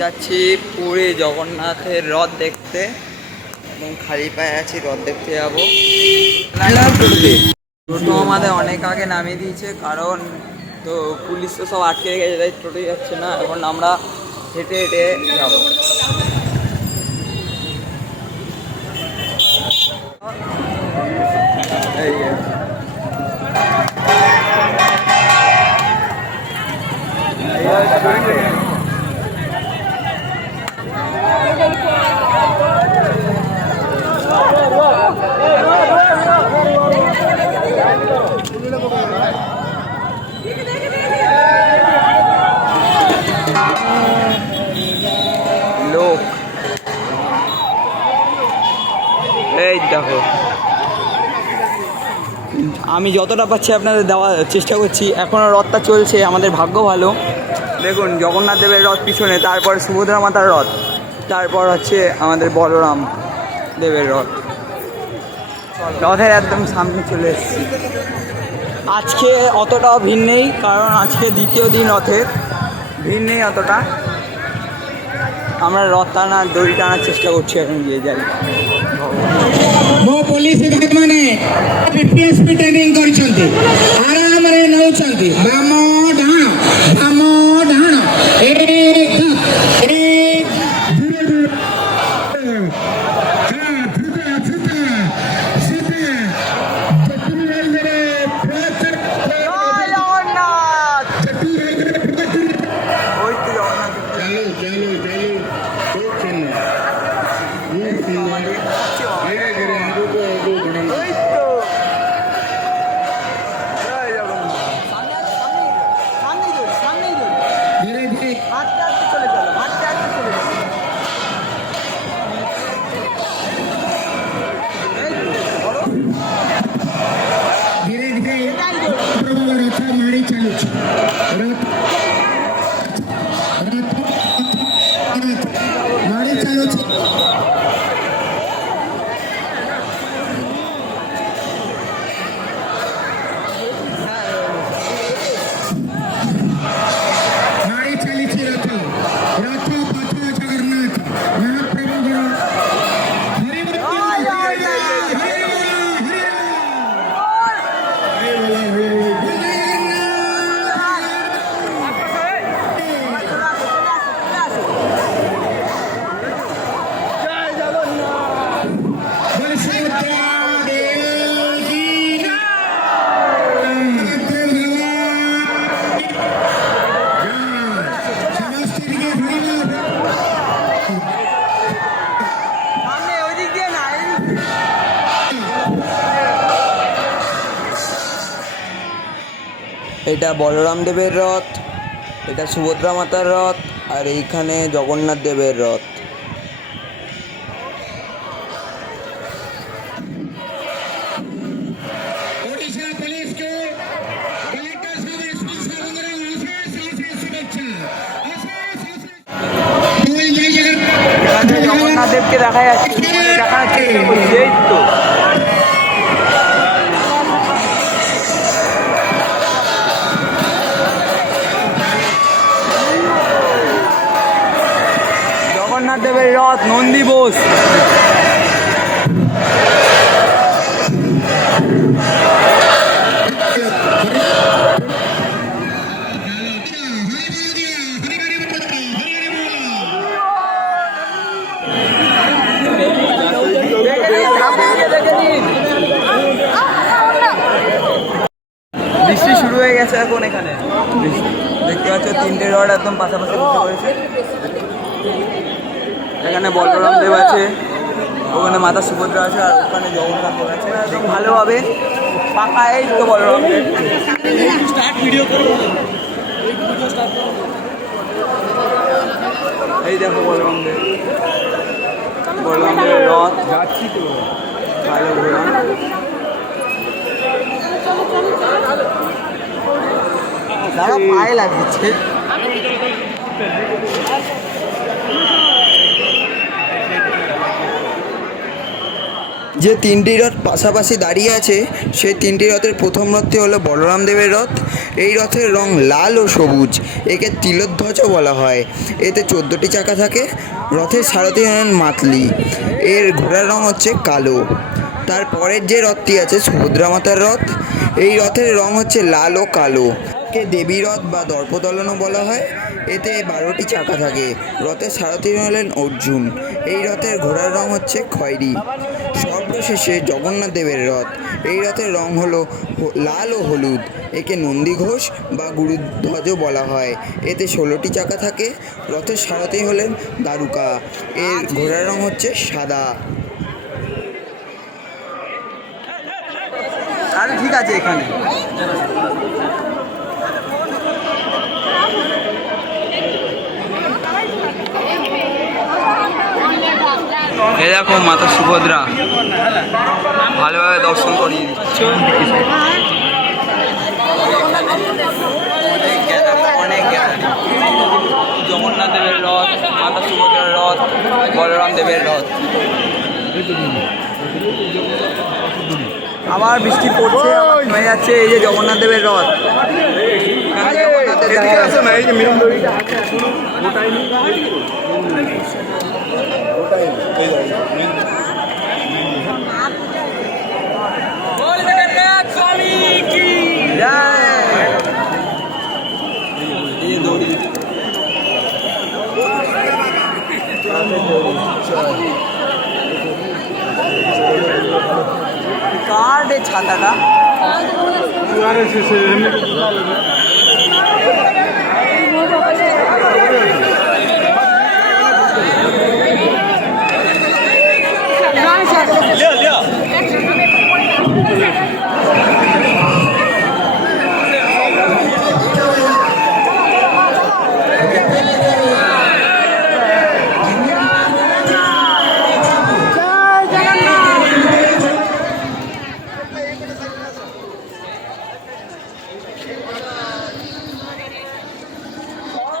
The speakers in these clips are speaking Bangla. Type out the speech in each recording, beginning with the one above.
যাচ্ছি পুরী জগন্নাথের রথ দেখতে এবং খালি পায়ে আছি, রথ দেখতে যাব। টোটো আমাদের অনেক আগে নামিয়ে দিয়েছে, কারণ তো পুলিশ তো সব আটকে গেছে তাই টোটো যাচ্ছে না। এখন আমরা হেঁটে হেঁটে যাব। এই এই দেখো। আমি যতটা পাচ্ছি আপনাদের দেওয়ার চেষ্টা করছি। এখনও রথটা চলছে, আমাদের ভাগ্য ভালো। দেখুন, জগন্নাথ দেবের রথ পিছনে, তারপর সুভদ্রা মাতার রথ, তারপর হচ্ছে আমাদের বলরাম দেবের রথ। রথের একদম সামনে চলে এসেছি। আজকে অতটাও ভিড় নেই, কারণ আজকে দ্বিতীয় দিন রথের। ভিড় নেই অতটা। আমরা রথ টানার, দড়ি টানার চেষ্টা করছি এখন গিয়ে যাই ମୋ ପୋଲିସ ଭାଇମାନେ ପିପିଏସ୍ପି ଟ୍ରେନିଂ କରିଛନ୍ତି ଆରାମରେ ନେଉଛନ୍ତି ବାମ এটা বলরাম দেবের রথ এটা সুভদ্রা মাতার রথ আর এইখানে জগন্নাথ দেবের রথ। জগন্নাথ দেবকে দেখা যাচ্ছে। হাত নন্দী বোস। বৃষ্টি শুরু হয়ে গেছে এখন এখানে। দেখতে পাচ্ছ, তিনটে রড একদম পাশাপাশি এখানে বলরাম দেব আছে ওখানে মাতা সুভদ্রা আছে আর ওখানে জগন্নাথ দেব আছে। ভালোভাবে পাকা এই তো বলরাম দেব। এই দেখো বলরাম দেব। বলরাম দেবের রথ। যাচ্ছি তো। ভালো ঘোরা দাদা পায়ে লাগছে। যে তিনটি রথ পাশাপাশি দাঁড়িয়ে আছে, সেই তিনটি রথের প্রথম রথটি হলো বলরাম দেবের রথ। এই রথের রং লাল ও সবুজ, একে তিলোধ্বজও বলা হয়। এতে চোদ্দোটি চাকা থাকে। রথের সারথি হলেন মাতলি। এর ঘোড়ার রং হচ্ছে কালো। তারপরের যে রথটি আছে, সুভদ্রা মাতার রথ, এই রথের রং হচ্ছে লাল ও কালো। কে দেবী রথ বা দর্পদলনও বলা হয়। এতে বারোটি চাকা থাকে। রথের সারথি হলেন অর্জুন। এই রথের ঘোড়ার রং হচ্ছে খয়েরি। সর্বশেষে জগন্নাথ দেবের রথ। এই রথের রং হলো লাল ও হলুদ। একে নন্দী ঘোষ বা গুরুধ্বজও বলা হয়। এতে ষোলোটি চাকা থাকে। রথের সারথি হলেন দারুকা এর ঘোড়ার রং হচ্ছে সাদা। ঠিক আছে এখানে। এ দেখো মাতা সুভদ্রা। ভালোভাবে দর্শন করিয়ে দিচ্ছে। জগন্নাথ দেবের রথ মাতা সুভদ্রার রথ বলরাম দেবের রথ। আবার বৃষ্টি পড়ছে থেমে যাচ্ছে এই যে জগন্নাথ দেবের রথ জগন্নাথের দেখা যাচ্ছে। জয়। এই দড়ি। কার রে ছাতাটা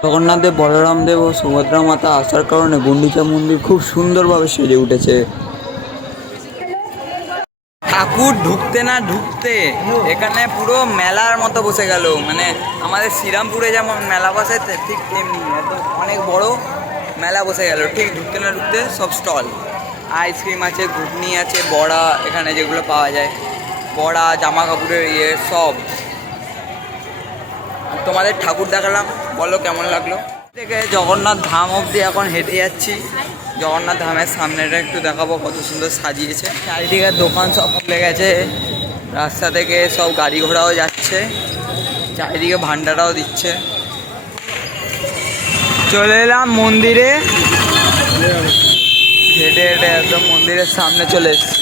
জগন্নাথ দেব, বলরাম দেব ও সুভদ্রা মাতা আসার কারণে গুন্ডিচা মন্দির খুব সুন্দরভাবে সেজে উঠেছে। ঠাকুর ঢুকতে না ঢুকতে এখানে পুরো মেলার মতো বসে গেল। মানে আমাদের শ্রীরামপুরে যেমন মেলা বসে ঠিক তেমনি এত অনেক বড় মেলা বসে গেল। ঠিক ঢুকতে না ঢুকতে সব স্টল। আইসক্রিম আছে, ঘুগনি আছে, বড়া এখানে যেগুলো পাওয়া যায়। বড়া জামা কাপড়ের ইয়ে সব। তোমাদের ঠাকুর দেখালাম। বলো কেমন লাগল? থেকে জগন্নাথ ধাম অবধি এখন হেঁটে যাচ্ছি। জগন্নাথ ধামের সামনেটা একটু দেখাবো, কত সুন্দর সাজিয়েছে। চারিদিকে দোকান সব খুলে গেছে। রাস্তা থেকে সব গাড়ি ঘোড়াও যাচ্ছে। চারিদিকে ভান্ডারাও দিচ্ছে। চলে এলাম মন্দিরে। হেঁটে হেঁটে একদম মন্দিরের সামনে চলে এসেছি।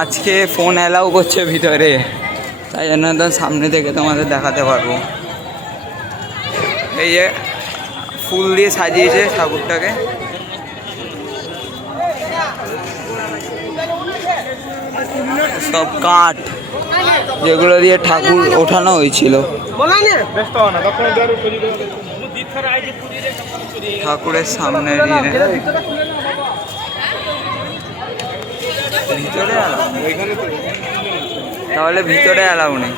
আজকে ফোন অ্যালাউ করছে ভিতরে। তাই জন্য একদম সামনে থেকে তোমাদের দেখাতে পারব। এই যে ফুল দিয়ে সাজিয়েছে ঠাকুরটাকে। সব কাঠ যেগুলো দিয়ে ঠাকুর ওঠানো হয়েছিল। ঠাকুরের সামনে দিয়ে ভিতরে তাহলে ভিতরে অ্যালাউ নেই।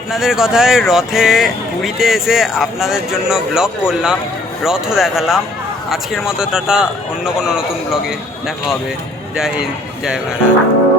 আপনাদের কথায় রথে পুরীতে এসে আপনাদের জন্য ব্লগ করলাম, রথও দেখালাম। আজকের মতো টাটা, অন্য কোনো নতুন ব্লগে দেখা হবে। জয় হিন্দ, জয় ভারত।